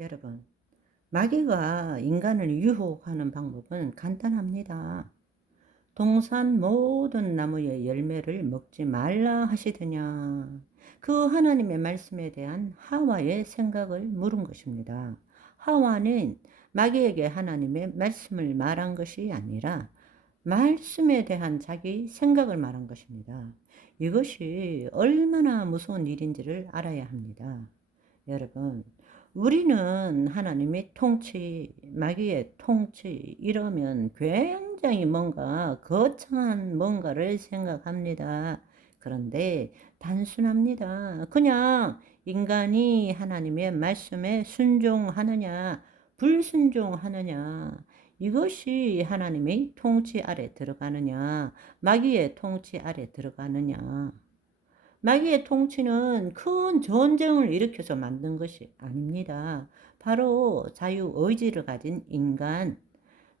여러분, 마귀가 인간을 유혹하는 방법은 간단합니다. 동산 모든 나무의 열매를 먹지 말라 하시더냐. 그 하나님의 말씀에 대한 하와의 생각을 물은 것입니다. 하와는 마귀에게 하나님의 말씀을 말한 것이 아니라 말씀에 대한 자기 생각을 말한 것입니다. 이것이 얼마나 무서운 일인지를 알아야 합니다. 여러분, 우리는 하나님의 통치, 마귀의 통치, 이러면 굉장히 뭔가 거창한 뭔가를 생각합니다. 그런데 단순합니다. 그냥 인간이 하나님의 말씀에 순종하느냐, 불순종하느냐, 이것이 하나님의 통치 아래 들어가느냐, 마귀의 통치 아래 들어가느냐. 마귀의 통치는 큰 전쟁을 일으켜서 만든 것이 아닙니다. 바로 자유의지를 가진 인간,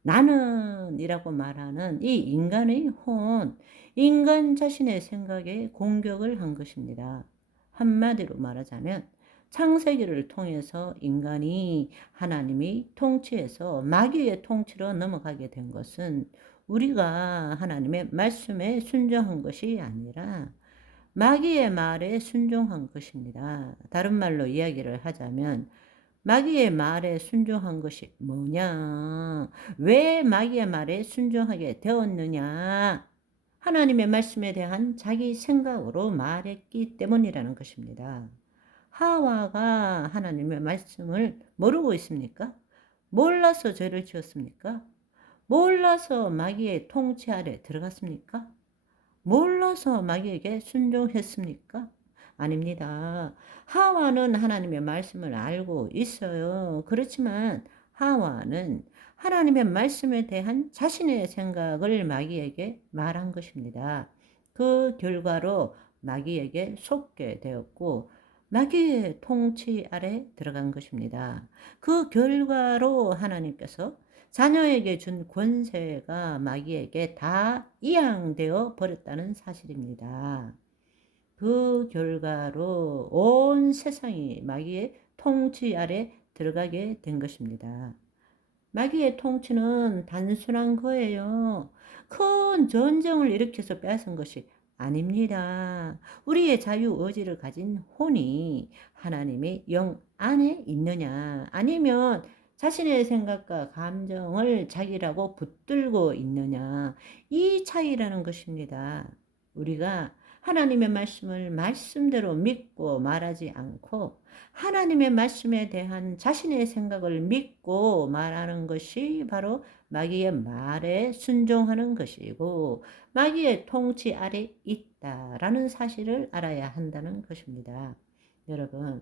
나는이라고 말하는 이 인간의 혼, 인간 자신의 생각에 공격을 한 것입니다. 한마디로 말하자면 창세기를 통해서 인간이 하나님의 통치에서 마귀의 통치로 넘어가게 된 것은 우리가 하나님의 말씀에 순종한 것이 아니라 마귀의 말에 순종한 것입니다. 다른 말로 이야기를 하자면 마귀의 말에 순종한 것이 뭐냐? 왜 마귀의 말에 순종하게 되었느냐? 하나님의 말씀에 대한 자기 생각으로 말했기 때문이라는 것입니다. 하와가 하나님의 말씀을 모르고 있습니까? 몰라서 죄를 지었습니까? 몰라서 마귀의 통치 아래 들어갔습니까? 몰라서 마귀에게 순종했습니까? 아닙니다. 하와는 하나님의 말씀을 알고 있어요. 그렇지만 하와는 하나님의 말씀에 대한 자신의 생각을 마귀에게 말한 것입니다. 그 결과로 마귀에게 속게 되었고 마귀의 통치 아래 들어간 것입니다. 그 결과로 하나님께서 자녀에게 준 권세가 마귀에게 다 이양되어 버렸다는 사실입니다. 그 결과로 온 세상이 마귀의 통치 아래 들어가게 된 것입니다. 마귀의 통치는 단순한 거예요. 큰 전쟁을 일으켜서 빼앗은 것이 아닙니다. 우리의 자유의지를 가진 혼이 하나님의 영 안에 있느냐, 아니면 자신의 생각과 감정을 자기라고 붙들고 있느냐, 이 차이라는 것입니다. 우리가 하나님의 말씀을 말씀대로 믿고 말하지 않고 하나님의 말씀에 대한 자신의 생각을 믿고 말하는 것이 바로 마귀의 말에 순종하는 것이고 마귀의 통치 아래 있다라는 사실을 알아야 한다는 것입니다. 여러분,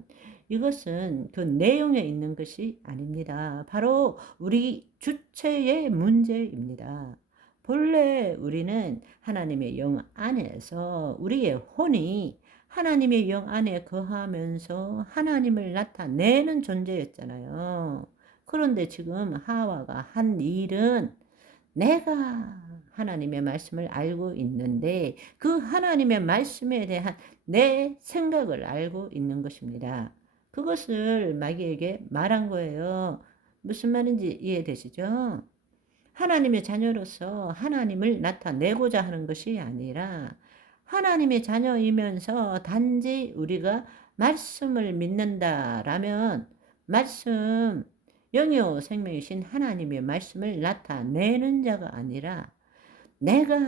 이것은 그 내용에 있는 것이 아닙니다. 바로 우리 주체의 문제입니다. 본래 우리는 하나님의 영 안에서 우리의 혼이 하나님의 영 안에 거하면서 하나님을 나타내는 존재였잖아요. 그런데 지금 하와가 한 일은 내가 하나님의 말씀을 알고 있는데 그 하나님의 말씀에 대한 내 생각을 알고 있는 것입니다. 그것을 마귀에게 말한 거예요. 무슨 말인지 이해되시죠? 하나님의 자녀로서 하나님을 나타내고자 하는 것이 아니라 하나님의 자녀이면서 단지 우리가 말씀을 믿는다라면 말씀, 영이요 생명이신 하나님의 말씀을 나타내는 자가 아니라 내가,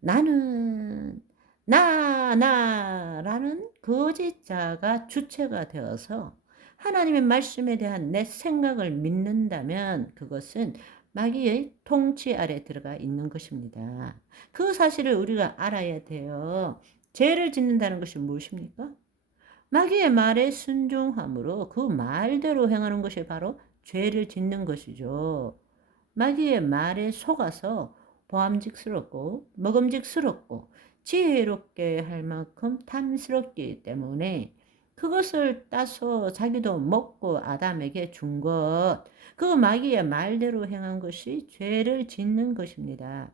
나는, 나라는 거짓자가 주체가 되어서 하나님의 말씀에 대한 내 생각을 믿는다면 그것은 마귀의 통치 아래 들어가 있는 것입니다. 그 사실을 우리가 알아야 돼요. 죄를 짓는다는 것이 무엇입니까? 마귀의 말에 순종함으로 그 말대로 행하는 것이 바로 죄를 짓는 것이죠. 마귀의 말에 속아서 보암직스럽고 먹음직스럽고 지혜롭게 할 만큼 탐스럽기 때문에 그것을 따서 자기도 먹고 아담에게 준 것, 그 마귀의 말대로 행한 것이 죄를 짓는 것입니다.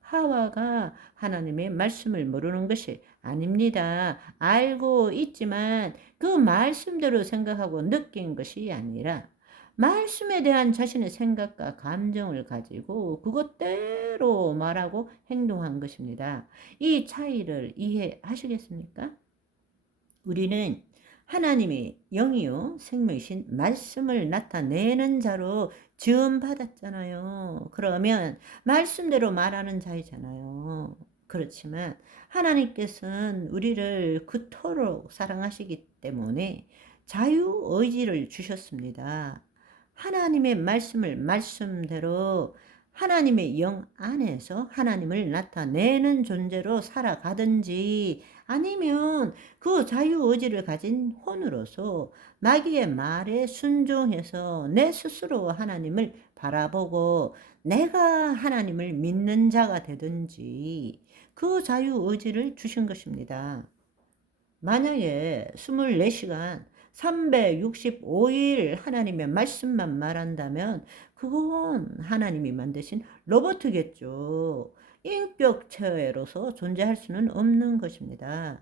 하와가 하나님의 말씀을 모르는 것이 아닙니다. 알고 있지만 그 말씀대로 생각하고 느낀 것이 아니라 말씀에 대한 자신의 생각과 감정을 가지고 그것대로 말하고 행동한 것입니다. 이 차이를 이해하시겠습니까? 우리는 하나님이 영이요 생명이신 말씀을 나타내는 자로 지음받았잖아요. 그러면 말씀대로 말하는 자이잖아요. 그렇지만 하나님께서는 우리를 그토록 사랑하시기 때문에 자유의지를 주셨습니다. 하나님의 말씀을 말씀대로 하나님의 영 안에서 하나님을 나타내는 존재로 살아가든지, 아니면 그 자유의지를 가진 혼으로서 마귀의 말에 순종해서 내 스스로 하나님을 바라보고 내가 하나님을 믿는 자가 되든지, 그 자유의지를 주신 것입니다. 만약에 24시간 365일 하나님의 말씀만 말한다면 그건 하나님이 만드신 로봇이겠죠. 인격체로서 존재할 수는 없는 것입니다.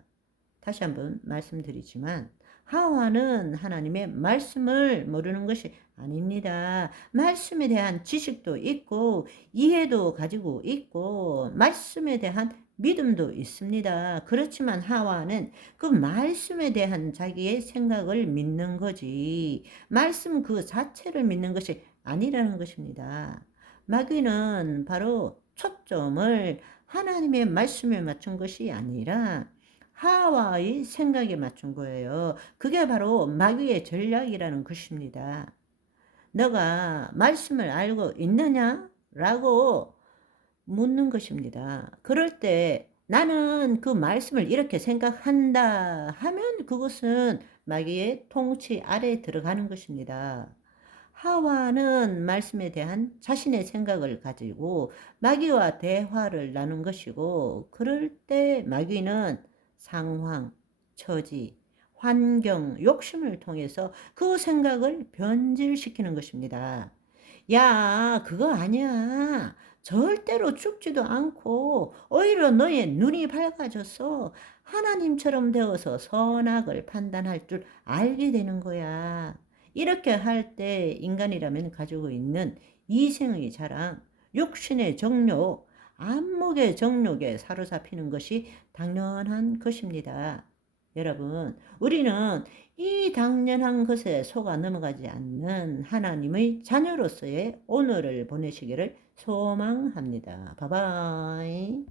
다시 한번 말씀드리지만 하와는 하나님의 말씀을 모르는 것이 아닙니다. 말씀에 대한 지식도 있고 이해도 가지고 있고 말씀에 대한 믿음도 있습니다. 그렇지만 하와는 그 말씀에 대한 자기의 생각을 믿는 거지 말씀 그 자체를 믿는 것이 아니라는 것입니다. 마귀는 바로 초점을 하나님의 말씀에 맞춘 것이 아니라 하와의 생각에 맞춘 거예요. 그게 바로 마귀의 전략이라는 것입니다. 너가 말씀을 알고 있느냐? 라고 묻는 것입니다. 그럴 때 나는 그 말씀을 이렇게 생각한다 하면 그것은 마귀의 통치 아래에 들어가는 것입니다. 하와는 말씀에 대한 자신의 생각을 가지고 마귀와 대화를 나눈 것이고, 그럴 때 마귀는 상황, 처지, 환경, 욕심을 통해서 그 생각을 변질시키는 것입니다. 야, 그거 아니야. 절대로 죽지도 않고 오히려 너의 눈이 밝아져서 하나님처럼 되어서 선악을 판단할 줄 알게 되는 거야. 이렇게 할 때 인간이라면 가지고 있는 이생의 자랑, 육신의 정욕, 안목의 정욕에 사로잡히는 것이 당연한 것입니다. 여러분, 우리는 이 당연한 것에 속아 넘어가지 않는 하나님의 자녀로서의 오늘을 보내시기를 소망합니다. 바이바이.